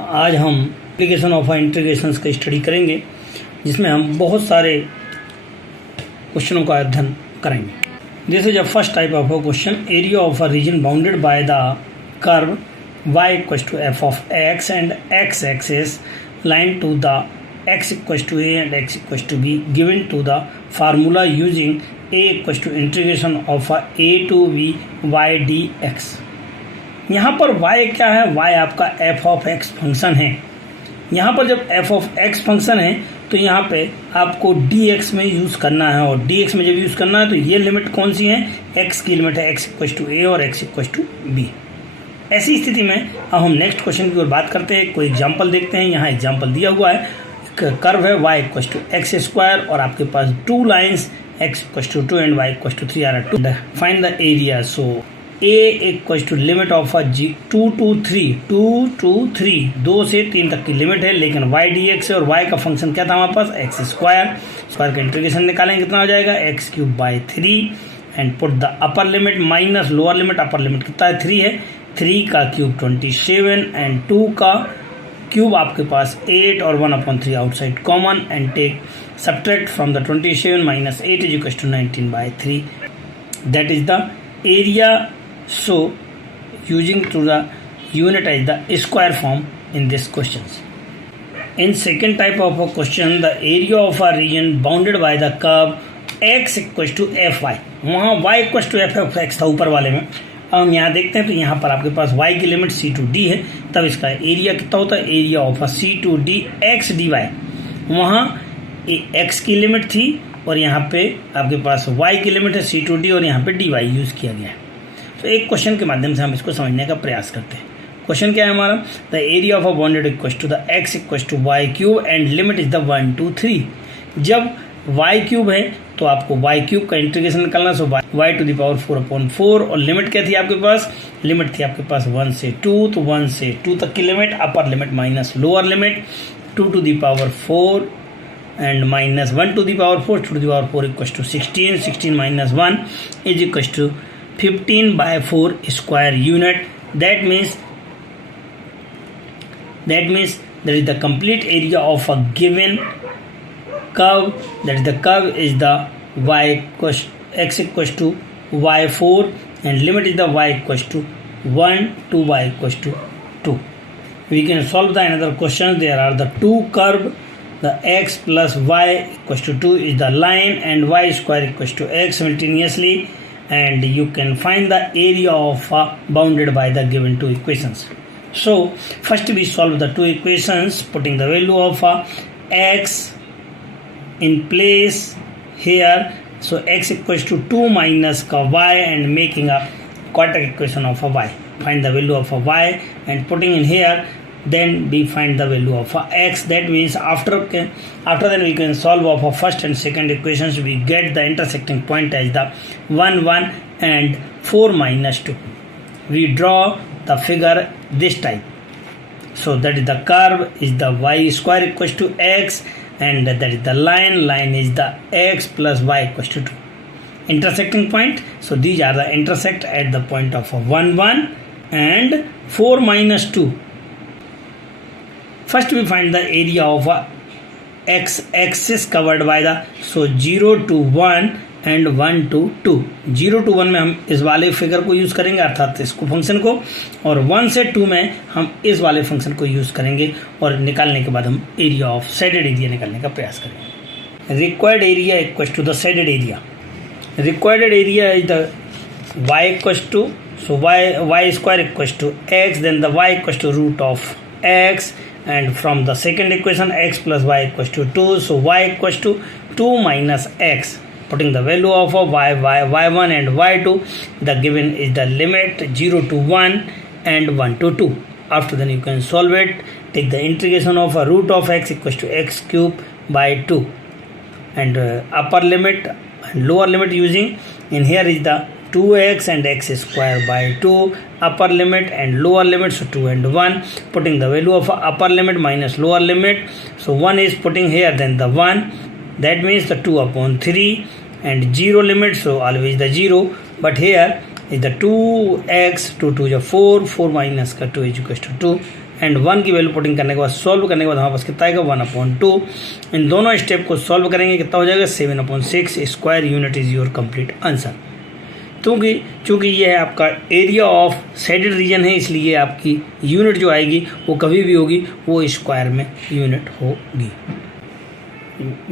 आज हम application of integrations का स्टडी करेंगे, जिसमें हम बहुत सारे क्वेश्चनों का अध्ययन करेंगे। This is a first type of a question. Area of a region bounded by the curve y equals to f of x and x axis line to the x equals to a and x equals to b, given to the formula using a equals to integration of a to b y dx। यहाँ पर y क्या है? y आपका f of x function है। यहाँ पर जब f of x function है तो यहाँ पे आपको dx में यूज़ करना है, और dx में जब यूज़ करना है तो ये लिमिट कौन सी है? x की लिमिट है x इक्वल्स टू a और x इक्वल्स टू b। ऐसी स्थिति में अब हम नेक्स्ट क्वेश्चन की ओर बात करते हैं। कोई एग्जांपल देखते हैं। यहाँ एग्जांपल दिया हुआ है, कर्व है y equals to x square और आपके पास two lines x equals to 2 and y equals to 3 are two. Find the area. So a equals to limit of 2 to 3 2 से 3 तक की लिमिट है, लेकिन y dx है और y का फंक्शन क्या था हमारे पास? एक्स स्क्वायर का इंटीग्रेशन निकालेंगे कितना हो जाएगा? X cube by 3 and put the upper limit minus lower limit. Upper limit कितना है? 3 है। 3 का क्यूब 27 एंड 2 का क्यूब आपके पास 8 और 1/3 outside common and take subtract from the 27 minus 8 is equal to 19/3। That is the area. So using to the unit as the square form in this question. In second type of a question, the area of a region bounded by the curve x equal to F Y. वहाँ y equal to F of X था ऊपर वाले में। हम यहाँ देखते हैं तो यहाँ पर आपके पास y की लिमिट c टू d है, तब इसका एरिया कितना होता है? Area of c to d x dy। वहाँ x की लिमिट थी और यहाँ पे आपके पास y की लिमिट है c टू d और यहाँ पे dy यूज़ किया गया है। तो एक क्वेश्चन के माध्यम से हम इसको समझने का प्रयास करते हैं। क्वेश्चन क्या है हमारा? The area of a bounded equals to the x equals to y cube and limit is the 1 to 3। जब y क्यूब है तो आपको y क्यूब का इंटीग्रेशन निकालना। सो y टू द पावर 4/4 और लिमिट क्या थी आपके पास? लिमिट थी आपके पास 1 से 2, तो 1 से 2 तक की limit, upper limit minus lower limit 2 to the power 4 and minus 1 to the power 4, 2 to the power 4 equals to 16, 16 minus 1 is equals to 15/4 square unit. That means that is the complete area of a given curve, that is the curve is the x equals to y4 and limit is the y equals to 1 to y equals to 2. We can solve the another question. There are the two curve, the x plus y equals to 2 is the line and y square equals to x simultaneously, and you can find the area of bounded by the given two equations. So first we solve the two equations, putting the value of x in place here. So x equals to 2 minus ka y and making a quadratic equation of a y. Find the value of a y and putting in here, then we find the value of a x. That means after that we can solve of a first and second equations. We get the intersecting point as the 1 1 and 4 minus 2. We draw the figure this type. So that is the curve is the y square equals to x, and that is the line is the x plus y equals to 2. Intersecting point. So these are the intersect at the point of 1 1 and 4 minus 2. First we find the area of x axis covered by the 0 to 1 and 1 to 2। 0 to 1 में हम इस वाले figure को use करेंगे, अर्थात इसको function को, और 1 से 2 में हम इस वाले फंक्शन को यूज़ करेंगे, और निकालने के बाद हम एरिया ऑफ साइडेड एरिया निकालने का प्रयास करेंगे। Required area equals to the sided area. Required area is the y equals to, so y square equals to x, then the y equals to root of x, and from the second equation x plus y equals to 2, so y equals to 2 minus x. Putting the value of a y1 and y2, the given is the limit 0 to 1 and 1 to 2. After then you can solve it. Take the integration of a root of x equals to x cube by 2, and upper limit and lower limit using, in here is the 2x and x square by 2, upper limit and lower limit, so 2 and 1. Putting the value of upper limit minus lower limit, so 1 is putting here, then the 1, that means the 2/3 and 0 limit, so always the 0, but here is the 2x, 2 2 is 4 minus 2 is equals to 2, and 1 की value putting करने के बाद solve करने के बाद हमारे पास कितना आएगा 1/2। इन दोनों स्टेप को सॉल्व करेंगे कितना हो जाएगा 7/6 square unit is your complete answer. चूँकि ये है आपका एरिया ऑफ शेडेड रीजन है, इसलिए आपकी यूनिट जो आएगी वो कभी भी होगी वो स्क्वायर में यूनिट होगी।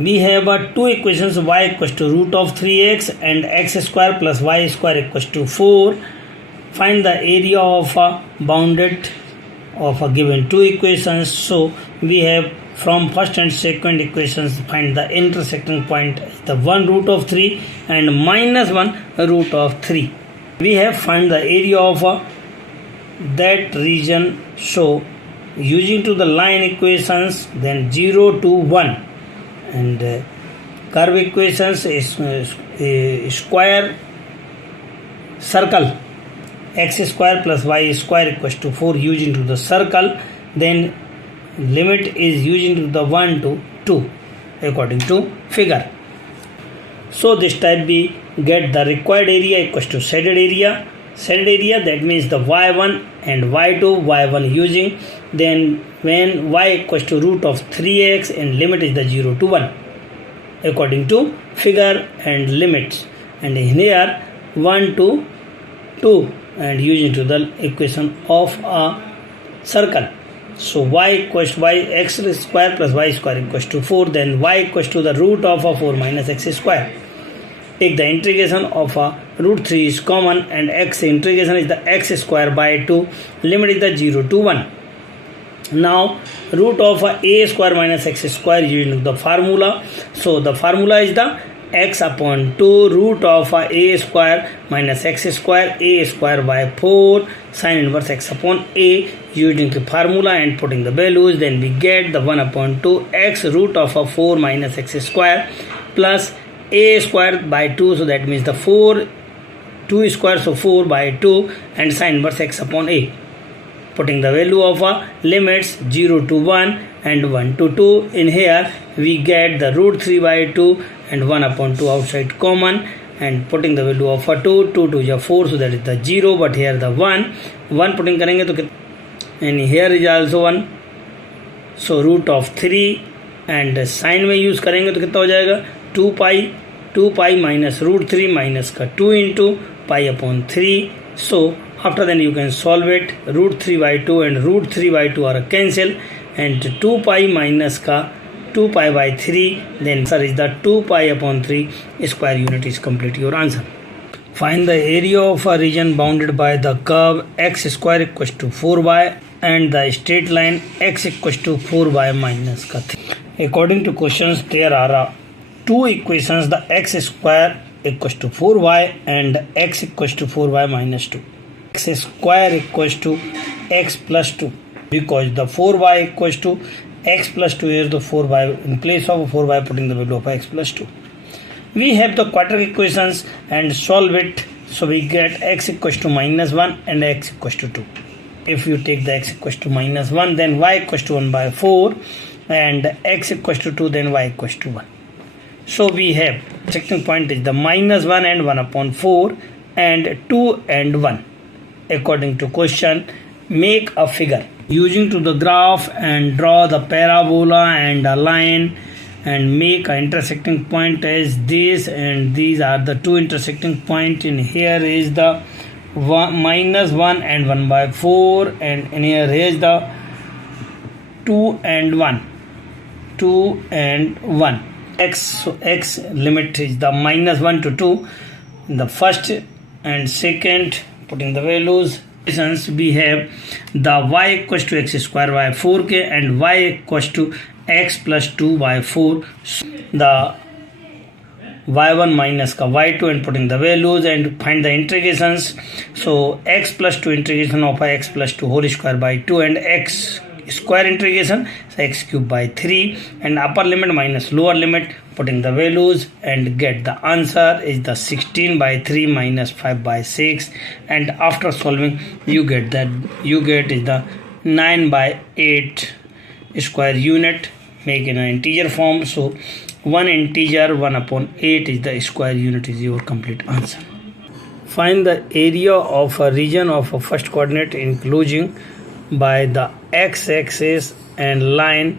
We have two equations, y equals to root of 3x and x square plus y square equals to 4. Find the area of a bounded of a given two equations. So we have from first and second equations find the intersecting point, the 1 root of 3 and minus 1 root of 3. We have find the area of that region. So using to the line equations, then 0 to 1. And curve equations is square circle x square plus y square equals to 4 using to the circle, then limit is using to the 1 to 2 according to figure. So this type we get the required area equals to shaded area, that means the y1 and y2, y1 using, then when y equals to root of 3x and limit is the 0 to 1 according to figure and limits, and in here 1 to 2 and using to the equation of a circle. So y equals to x square plus y square equals to 4, then y equals to the root of a 4 minus x square. Take the integration of a root 3 is common and x integration is the x square by 2, limit is the 0 to 1. Now root of a square minus x square using the formula. So the formula is the x upon 2 root of a square minus x square by 4 sin inverse x upon a using the formula and putting the values, then we get the 1/2 x root of a 4 minus x square plus a square by 2, so that means the 2 square, so 4 by 2 and sin inverse x upon a. Putting the value of limits 0 to 1 and 1 to 2, in here we get the root 3 by 2 and 1/2 outside common, and putting the value of 2 to 4, so that is the 0, but here the 1 putting करेंगे तो and here is also 1, so root of 3 and sin में use करेंगे तो कितना हो जाएगा 2 pi minus root 3 minus का 2 into pi upon 3. So after then you can solve it, root 3 by 2 and root 3 by 2 are cancel, and 2 pi minus ka 2 pi by 3, then answer is the 2 pi upon 3 square unit is complete your answer. Find the area of a region bounded by the curve x square equals to 4y and the straight line x equals to 4y minus ka 3. According to questions, there are two equations, the x square equals to 4y and x equals to 4y minus 2. X square equals to x plus 2, because the 4y equals to x plus 2 is the 4y, in place of 4y putting the value of x plus 2. We have the quadratic equations and solve it, so we get x equals to minus 1 and x equals to 2. If you take the x equals to minus 1, then y equals to 1 by 4 and x equals to 2, then y equals to 1. So we have second point is the minus 1 and 1/4 and 2 and 1. According to question, make a figure using to the graph and draw the parabola and a line and make an intersecting point as this, and these are the two intersecting point. In here is the minus 1 and 1/4, and in here is the 2 and 1 x. So x limit is the minus 1 to 2 in the first and second. Putting the values, since we have the y equals to x square by 4k and y equals to x plus 2 by 4, so the y1 minus ka y2 and putting the values and find the integrations. So x plus 2 integration of x plus 2 whole square by 2 and x square integration, so x cube by 3 and upper limit minus lower limit, putting the values and get the answer is the 16 by 3 minus 5 by 6, and after solving you get is the 9 by 8 square unit, make in an integer form. So one integer 1/8 is the square unit is your complete answer. Find the area of a region of a first coordinate including by the x axis and line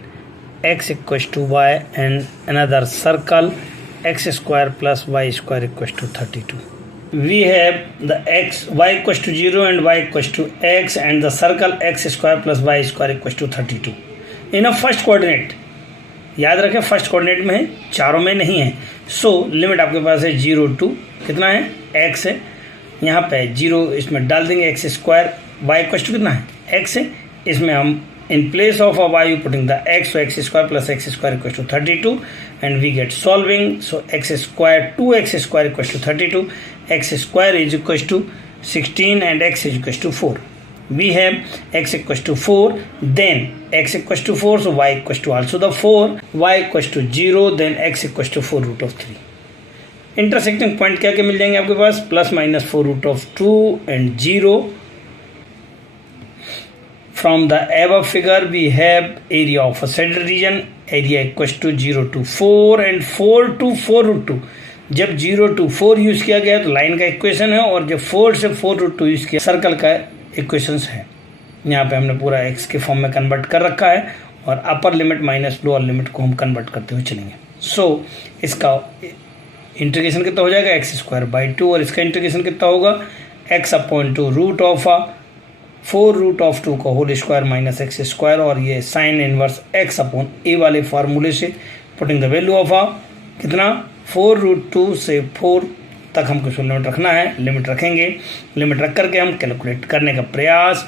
x equals to y and another circle x square plus y square equals to 32. We have the y equals to 0 and y equals to x and the circle x square plus y square equals to 32 in a first coordinate. याद रखें first coordinate में है, चारों में नहीं है. So limit आपके पास है 0 to कितना है x है, यहाँ पे 0 इसमें डाल देंगे x square, y equal to कितना है x है, इसमें हम in place of a y putting the x, so x square plus x square equals to 32 and we get solving. So x square 2x square equals to 32, x square is equals to 16 and x is equals to 4. We have x equals to 4, then x equals to 4, so y equals to also the 4, y equals to 0, then x equals to 4 root of 3. Intersecting point क्या क्या मिल जाएंगे आपके पास, plus minus 4 root of 2 and 0. From the above figure we have area of a saddle region, area equals to 0 to 4 and 4 to 4 root 2. जब 0 to 4 use किया गया तो line का equation है, और जब 4 से 4 root 2 यूज़ किया सर्कल का इक्वेशंस है. यहाँ पे हमने पूरा x के फॉर्म में कन्वर्ट कर रखा है, और अपर लिमिट माइनस लोअर लिमिट को हम कन्वर्ट करते हुए चलेंगे. सो इसका इंटीग्रेशन कितना हो जाएगा एक्स स्क्वायर बाई 2, और इसका इंटीग्रेशन कितना होगा x upon 2 root of 4 root of 2 का whole square minus X square, और ये sine inverse x upon a वाले फार्मूले से पुटिंग द वैल्यू ऑफ कितना 4 रूट 2 से 4 तक हमको इसको लिमिट रखना है. लिमिट रखेंगे, लिमिट रख करके हम कैलकुलेट करने का प्रयास,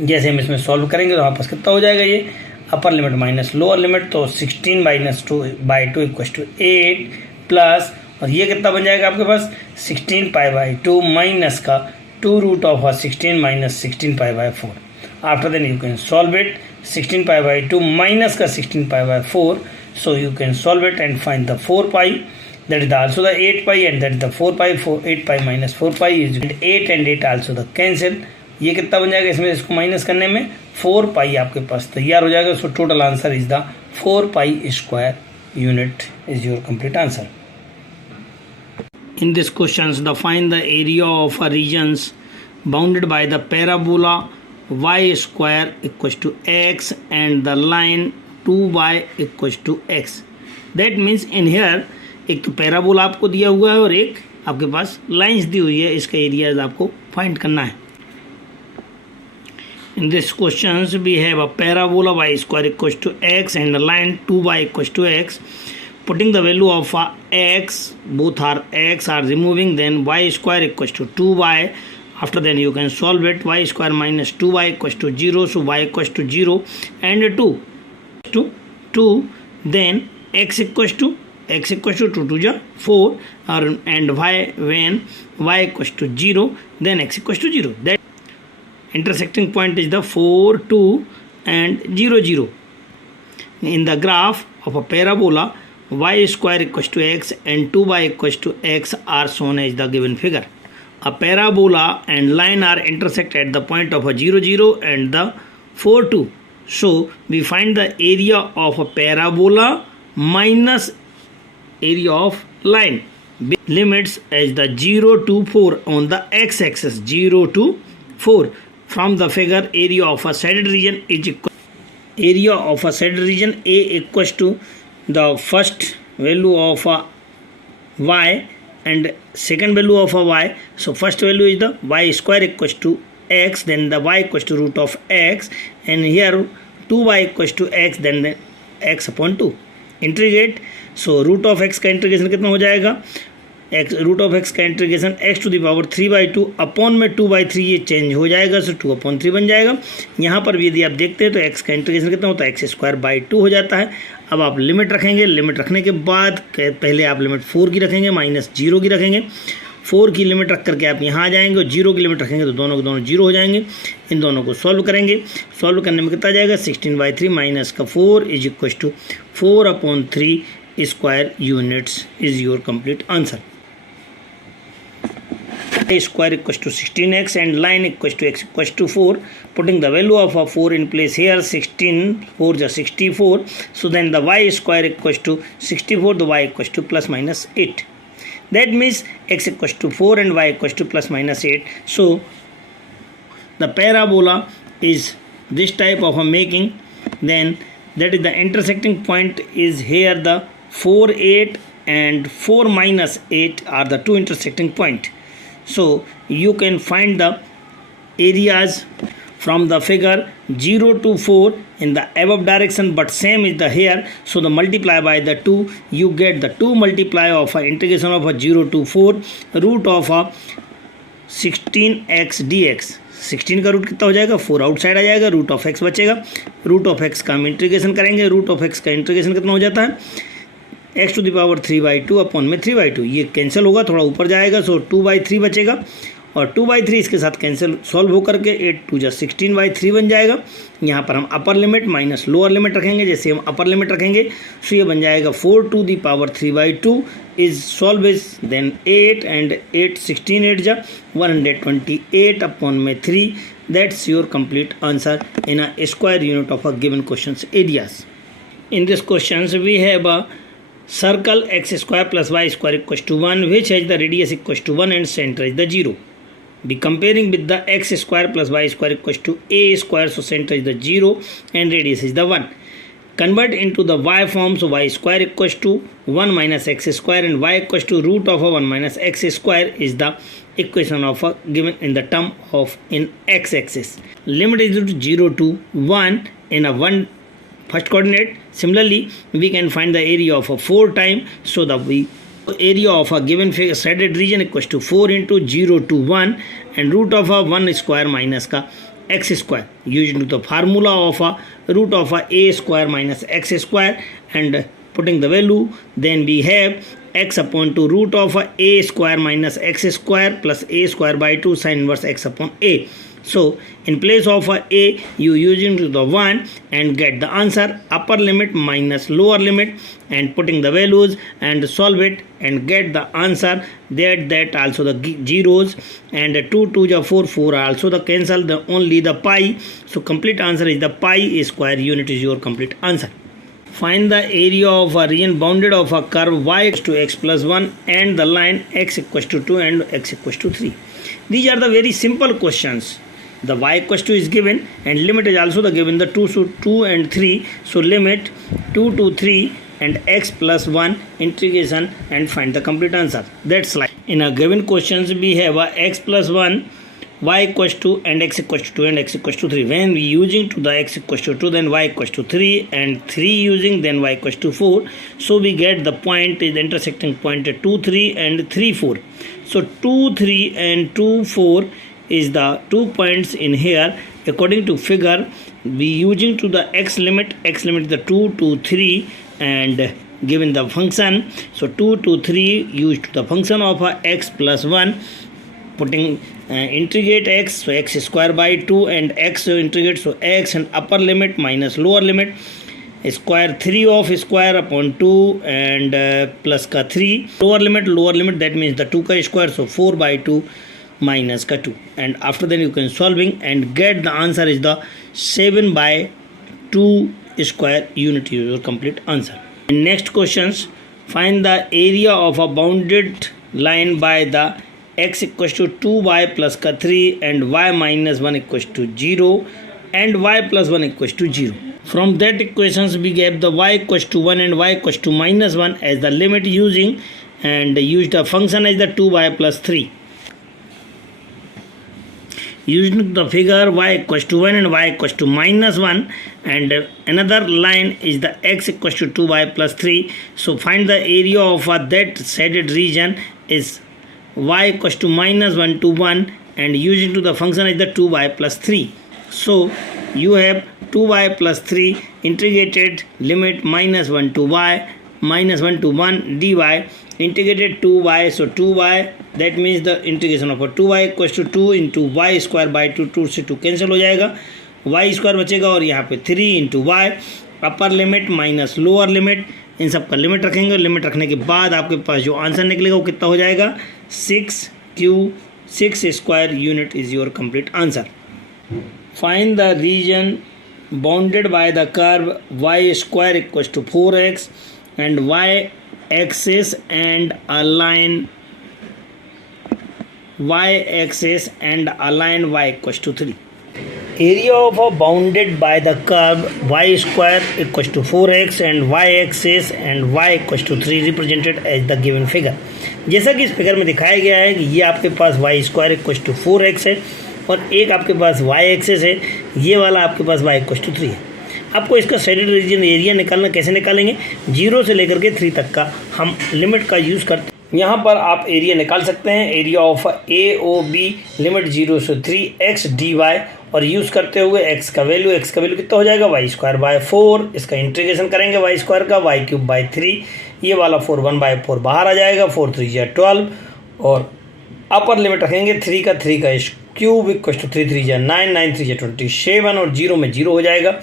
जैसे हम इसमें सॉल्व करेंगे तो हमारे पास कितना हो जाएगा, ये upper limit minus lower limit, तो 16 minus 2 by 2 equal to 8 plus, और ये कितना बन जाएगा आपके पास 16 पाई बाई 2 माइनस का 2 root of 16 minus 16 pi by 4. After then you can solve it. 16 pi by 2 minus का 16 pi by 4, so you can solve it and find the 4 pi, that is also the 8 pi and that is the 4 pi. 8 pi minus 4 pi is 8 and 8 also the cancel. ये कितना बन जाएगा इसमें, इसको minus करने में 4 pi आपके पास तैयार हो जाएगा. So total answer is the 4 pi square unit is your complete answer. In this questions, the find the area of a regions bounded by the parabola y square equals to x and the line 2y equals to x. That means in here एक तो parabola आपको दिया हुआ है और एक आपके पास lines दी हुई है, इसका एरियाज आपको फाइंड करना है. In this questions we have a parabola y square equals to x and a line 2y equals to x. Putting the value of x, both are x are removing, then y square equals to 2y. After then you can solve it. Y square minus 2y equals to 0, so y equals to 0 and 2, then x equals to 2 to the 4, and y when y equals to 0, then x equals to 0. That intersecting point is the 4, 2 and 0, 0. In the graph of a parabola, y square equals to x and 2y equals to x are shown as the given figure. A parabola and line are intersect at the point of a 0, 0 and the 4, 2. So we find the area of a parabola minus area of line. Limits as the 0 to 4 on the x-axis, 0 to 4. From the figure, area of a saddle region is equal. Area of a saddle region A equals to the first value of a y and second value of a y. So first value is the y square equals to x, then the y equals to root of x, and here 2y equals to x, then the x upon 2. Integrate. So root of x का integration कितना हो जाएगा, x root of x का integration x to the power 3/2 upon में 2/3 ये change हो जाएगा, सो 2/3 बन जाएगा. यहाँ पर भी यदि आप देखते हैं तो x का इंटीग्रेशन कितना होता है, x स्क्वायर बाई 2 हो जाता है. अब आप लिमिट रखेंगे, लिमिट रखने के बाद पहले आप लिमिट 4 की रखेंगे, माइनस 0 की रखेंगे. 4 की लिमिट रख करके आप यहाँ आ जाएंगे, और 0 की लिमिट रखेंगे तो दोनों के दोनों 0 हो जाएंगे. इन दोनों को सॉल्व करेंगे. सॉल्व करने में कितना जाएगा, 16/3 माइनस का 4 is equal to 4/3 square units is your complete answer. A square equals to 16x and line equals to x equals to 4. Putting the value of a 4 in place here, 16 4 is 64. So then the y square equals to 64, the y equals to plus minus 8. That means x equals to 4 and y equals to plus minus 8. So the parabola is this type of a making, then that is the intersecting point is here the 4, 8 and 4 minus 8 are the two intersecting point. So you can find the areas from the figure 0 to 4 in the above direction, but same is the here, so the multiply by the 2, you get the 2 multiply of a integration of a 0 to 4 root of a 16x dx. 16 का root कितना हो जाएगा, 4 outside आ जाएगा, root of X बचेगा, root of X का हम integration करेंगे, रूट ऑफ एक्स का इंटीग्रेशन कितना हो जाता है, X to the power 3/2 upon में 3/2, ये कैंसिल होगा, थोड़ा ऊपर जाएगा, सो 2/3 बचेगा, और 2/3 इसके साथ कैंसिल सॉल्व होकर के 8 2 जा 16/3 बन जाएगा। यहाँ पर हम अपर लिमिट माइनस लोअर लिमिट रखेंगे, जैसे हम अपर लिमिट रखेंगे सो ये बन जाएगा 4 to the power 3/2 is solve is then 8 and 8 16 8 जा 128 अपॉन में 3, that's your complete answer in a square unit of a given questions areas. In this questions we have a circle x square plus y square equals to 1 which has the radius equals to 1 and center is the 0. Be comparing with the x square plus y square equals to a square, so center is the 0 and radius is the 1. Convert into the y form, so y square equals to 1 minus x square and y equals to root of a 1 minus x square is the equation of a given in the term of in x axis. Limit is equal to 0 to 1 in a 1 first coordinate. Similarly, we can find the area of a 4 time, so the area of a given shaded region equals to 4 into 0 to 1 and root of a 1 square minus का x square using the formula of a root of a square minus x square and putting the value, then we have x upon 2 root of a square minus x square plus a square by 2 sin inverse x upon a. So in place of a you using to the 1 and get the answer upper limit minus lower limit and putting the values and solve it and get the answer that also the zeros and 2 2 ja 4 4 are also the cancel the only the pi, so complete answer is the pi square unit is your complete answer. Find the area of a region bounded of a curve y to x plus 1 and the line x equals to 2 and x equals to 3. These are the very simple questions. The y equals to is given and limit is also the given the 2, so 2 and 3, so limit 2 to 3 and x plus 1 integration and find the complete answer. That's like in a given questions we have a x plus 1 y equals to and x equals to 2 and x equals to 3. When we using to the x equals to 2, then y equals to 3 and 3 using, then y equals to 4. So we get the point is the intersecting point 2 3 and 3 4. So 2 3 and 2 4 is the 2 points in here. According to figure, we using to the x limit is the 2 to 3 and given the function, so 2 to 3 used to the function of x plus 1, putting integrate x, so x square by 2 and x integrate, so x and upper limit minus lower limit square 3 of square upon 2 and plus का 3 lower limit that means the 2 का square, so 4 by 2 minus ka 2 and after that you can solving and get the answer is the 7 by 2 square unit is your complete answer. And next questions, find the area of a bounded line by the x equals to 2y plus ka 3 and y minus 1 equals to 0 and y plus 1 equals to 0. From that equations we get the y equals to 1 and y equals to minus 1 as the limit using and used the function as the 2y plus 3. Using the figure y equals to 1 and y equals to minus 1 and another line is the x equals to 2y plus 3. So find the area of that shaded region is y equals to minus 1 to 1 and using to the function is the 2y plus 3. So you have 2y plus 3 integrated limit minus 1 to y minus 1 to 1 dy integrated 2y, so 2y that means the integration of 2y equals to 2 into y square by 2, 2 से 2 cancel हो जाएगा, y square बचेगा और यहाँ पे 3 into y upper limit minus lower limit, इन सब का लिमिट रखेंगे। लिमिट रखने के बाद आपके पास जो आंसर निकलेगा वो कितना हो जाएगा 6 square unit is your complete answer. Find the reason bounded by the curve y square equals to 4x and y axis and align y axis and align y equals to 3. area of a bounded by the curve y square equals to 4x and y axis and y equals to 3 represented as the given figure। जैसा कि इस figure में दिखाया गया है कि ये आपके पास y square equals to 4x है और एक आपके पास y एक्सेस है, ये वाला आपके पास y इक्वल्स टू 3 है। आपको इसका शेडेड रीजन एरिया निकालना, कैसे निकालेंगे, 0 से लेकर के 3 तक का हम लिमिट का यूज़ करते हैं। यहाँ पर आप एरिया निकाल सकते हैं, area of A O B limit 0 से 3x dy और यूज़ करते हुए x का वैल्यू कितना हो जाएगा y स्क्वायर बाय 4, इसका इंटीग्रेशन करेंगे y स्क्वायर का y क्यूब बाय 3, ये वाला 4 1/4 बाहर आ जाएगा, 4 3 या 12 और अपर लिमिट रखेंगे 3 का क्यूब इक्वल टू 3 3 या 9 9 3 या 27 और 0 में 0 हो जाएगा।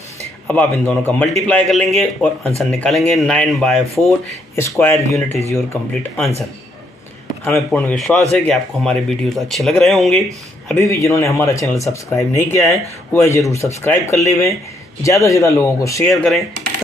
अब आप इन दोनों का मल्टीप्लाई कर लेंगे और आंसर निकालेंगे 9/4 square unit is your complete answer. हमें पूर्ण विश्वास है कि आपको हमारे वीडियोस अच्छे लग रहे होंगे। अभी भी जिन्होंने हमारा चैनल सब्सक्राइब नहीं किया है वह ज़रूर सब्सक्राइब कर लें, ज़्यादा से ज़्यादा लोगों को शेयर करें